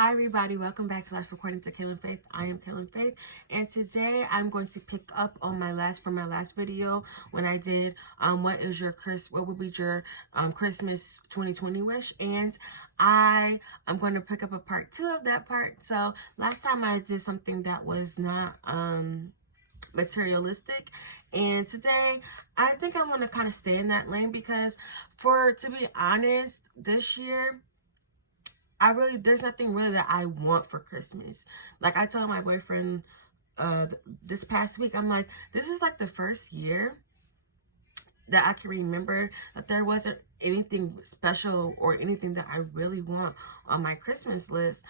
Hi everybody, welcome back to Life According to Kaylin Faith. I am Kaylin Faith, and today I'm going to pick up on my last video when I did what would be your Christmas 2020 wish, and I am going to pick up a part 2 of that part. So last time I did something that was not materialistic, and today I think I want to kind of stay in that lane because to be honest, this year there's nothing really that I want for Christmas. Like I told my boyfriend this past week, I'm like, this is like the first year that I can remember that there wasn't anything special or anything that I really want on my Christmas list.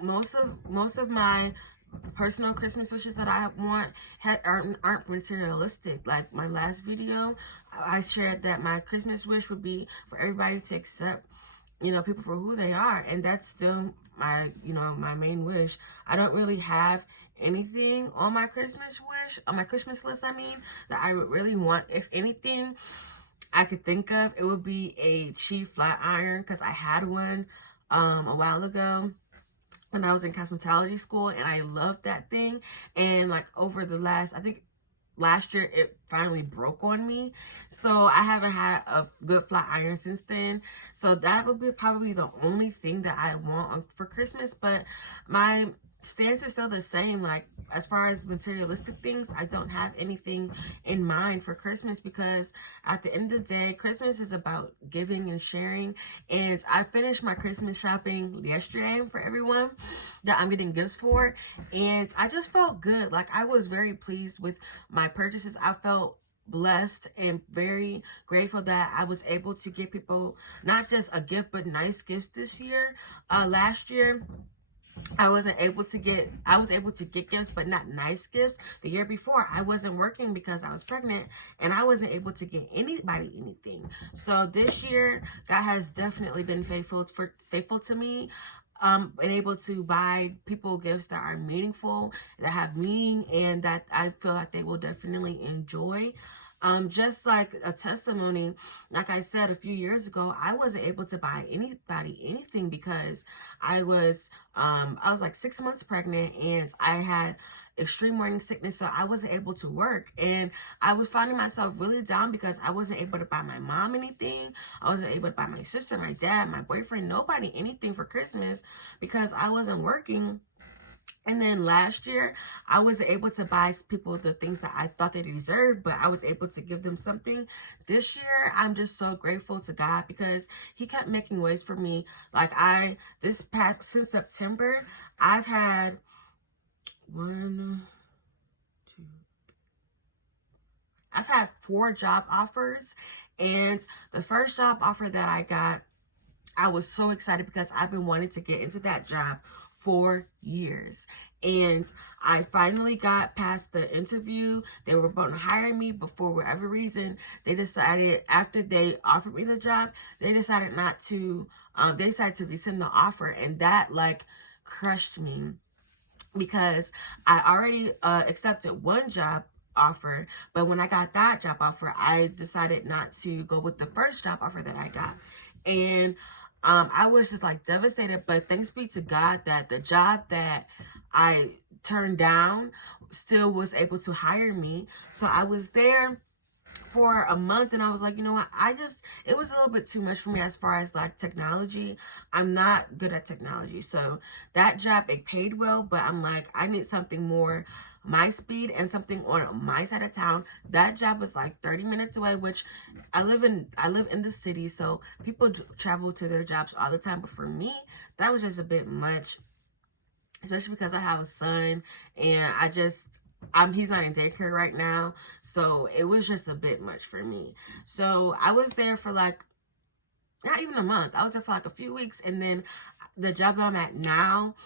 Most of my personal Christmas wishes that I want aren't materialistic. Like my last video, I shared that my Christmas wish would be for everybody to accept people for who they are, and that's still my main wish. I don't really have anything on my Christmas list, that I would really want. If anything I could think of, it would be a cheap flat iron, because I had one a while ago when I was in cosmetology school, and I loved that thing. And like over the last, I think last year, it finally broke on me, so I haven't had a good flat iron since then. So that would be probably the only thing that I want for Christmas. But my stance is still the same. Like as far as materialistic things, I don't have anything in mind for Christmas, because at the end of the day, Christmas is about giving and sharing. And I finished my Christmas shopping yesterday for everyone that I'm getting gifts for, and I just felt good. Like I was very pleased with my purchases. I felt blessed and very grateful that I was able to get people not just a gift but nice gifts this year. Last year I was able to get gifts, but not nice gifts. The year before, I wasn't working because I was pregnant, and I wasn't able to get anybody anything. So this year, God has definitely been faithful to me. Been able to buy people gifts that are meaningful, that have meaning, and that I feel like they will definitely enjoy. Just like a testimony, like I said a few years ago, I wasn't able to buy anybody anything because I was like 6 months pregnant, and I had extreme morning sickness, so I wasn't able to work, and I was finding myself really down because I wasn't able to buy my mom anything. I wasn't able to buy my sister, my dad, my boyfriend, nobody anything for Christmas because I wasn't working. And then last year, I was able to buy people the things that I thought they deserved, but I was able to give them something. This year, I'm just so grateful to God because He kept making ways for me. Like since September, I've had I've had 4 job offers, and the first job offer that I got, I was so excited because I've been wanting to get into that job for years. And I finally got past the interview. They were about to hire me, but for whatever reason, they decided, after they offered me the job, they decided not to, they decided to rescind the offer. And that like crushed me because I already accepted one job offer, but when I got that job offer, I decided not to go with the first job offer that I got. And I was just like devastated, but thanks be to God that the job that I turned down still was able to hire me. So I was there for a month, and I was like, you know what, it was a little bit too much for me as far as like technology. I'm not good at technology, so that job, it paid well, but I'm like, I need something more my speed and something on my side of town. That job was like 30 minutes away, which I live in the city, so people travel to their jobs all the time, but for me, that was just a bit much, especially because I have a son, and he's not in daycare right now, so it was just a bit much for me. So I was there for like not even a month. I was there for like a few weeks, and then the job that I'm at now,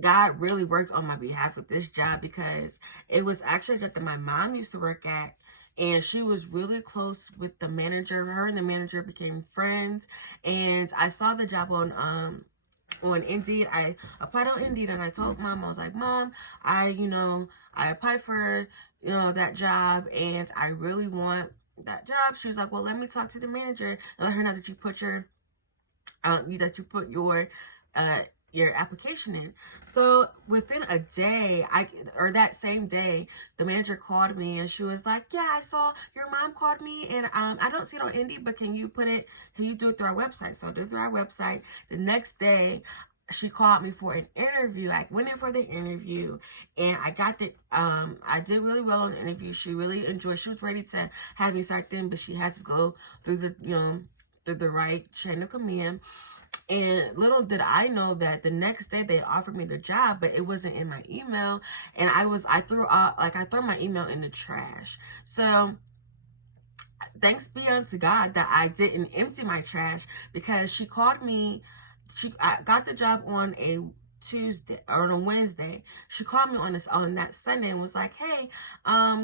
God really worked on my behalf with this job because it was actually that my mom used to work at, and she was really close with the manager. Her and the manager became friends, and I saw the job on Indeed. I applied on Indeed, and I told Mom, I was like, Mom, I applied for, that job, and I really want that job. She was like, well, let me talk to the manager and let her know that you put your your application in. So within a day, that same day, the manager called me and she was like, yeah, I saw your mom called me and I don't see it on Indeed, but can you do it through our website? So I did it through our website. The next day, she called me for an interview. I went in for the interview and I did really well on the interview. She really enjoyed, she was ready to have me start then, but she had to go through through the right chain of command. And little did I know that the next day they offered me the job, but it wasn't in my email. And I threw my email in the trash. So thanks be unto God that I didn't empty my trash, because she called me. I got the job on a Tuesday or on a Wednesday. She called me on that Sunday and was like, hey,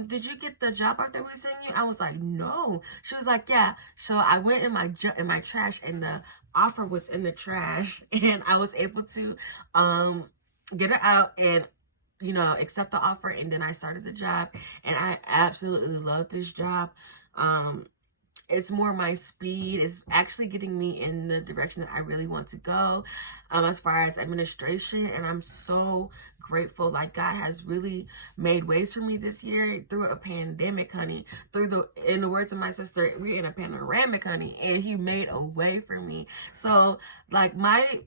did you get the job offer we sent you? I was like, no. She was like, yeah. So I went in my trash and the offer was in the trash, and I was able to get it out and accept the offer, and then I started the job, and I absolutely love this job. It's more my speed. It's actually getting me in the direction that I really want to go, as far as administration. And I'm so grateful. Like, God has really made ways for me this year through a pandemic, honey. In the words of my sister, we're in a panoramic, honey, and He made a way for me. So, like, my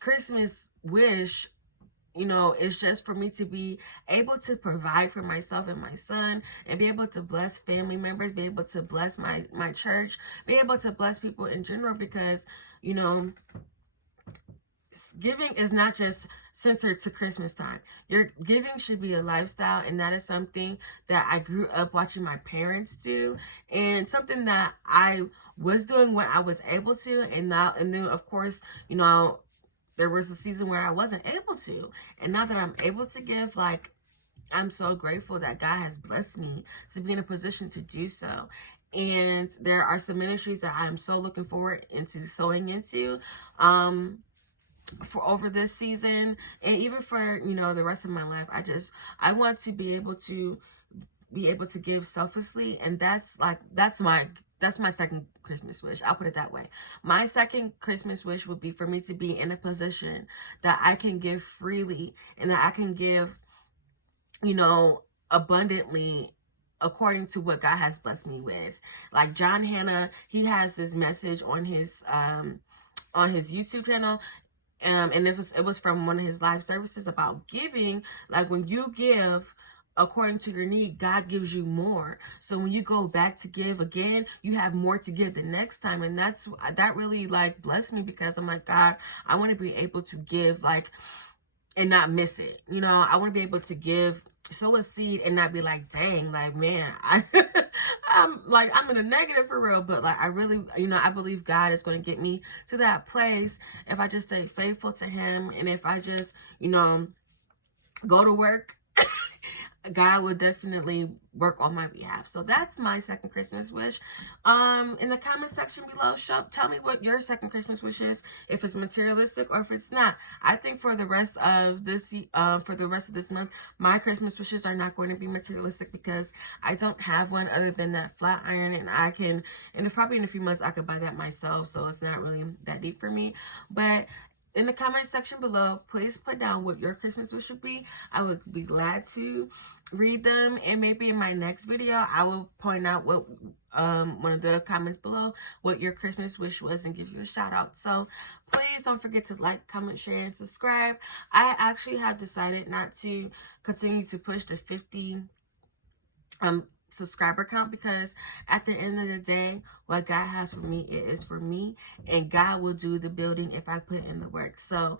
Christmas wish, it's just for me to be able to provide for myself and my son, and be able to bless family members, be able to bless my church, be able to bless people in general, because, giving is not just centered to Christmas time. Your giving should be a lifestyle, and that is something that I grew up watching my parents do, and something that I was doing when I was able to, and then of course, there was a season where I wasn't able to. And now that I'm able to give, like, I'm so grateful that God has blessed me to be in a position to do so. And there are some ministries that I'm so looking forward into sowing into for over this season, and even for, the rest of my life. I want to be able to give selflessly, and that's my second Christmas wish. I'll put it that way. My second Christmas wish would be for me to be in a position that I can give freely, and that I can give, abundantly, according to what God has blessed me with. Like John Hannah, he has this message on his YouTube channel. And it was from one of his live services about giving. Like, when you give according to your need, God gives you more. So when you go back to give again, you have more to give the next time. And that really, like, blessed me, because I'm like, God, I want to be able to give, like, and not miss it. I want to be able to give, sow a seed, and not be like, dang, like, man, I'm in a negative for real. But, like, I really, I believe God is going to get me to that place if I just stay faithful to Him, and if I just, go to work. God will definitely work on my behalf. So that's my second Christmas wish. In the comment section below, tell me what your second Christmas wish is, if it's materialistic or if it's not. I think for the rest of this month, my Christmas wishes are not going to be materialistic, because I don't have one other than that flat iron, and probably in a few months I could buy that myself. So it's not really that deep for me. But in the comment section below, please put down what your Christmas wish would be. I would be glad to read them, and maybe in my next video I will point out what one of the comments below what your Christmas wish was, and give you a shout out. So please don't forget to like, comment, share, and subscribe. I actually have decided not to continue to push the 50 subscriber count, because at the end of the day, what God has for me, it is for me, and God will do the building if I put in the work. So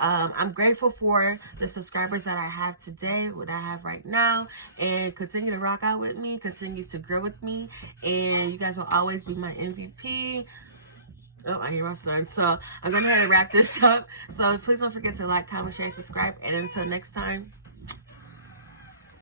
I'm grateful for the subscribers that I have today, what I have right now, and continue to rock out with me, continue to grow with me, and you guys will always be my MVP. Oh, I hear my son. So I'm going to go ahead and wrap this up. So please don't forget to like, comment, share, subscribe, and until next time,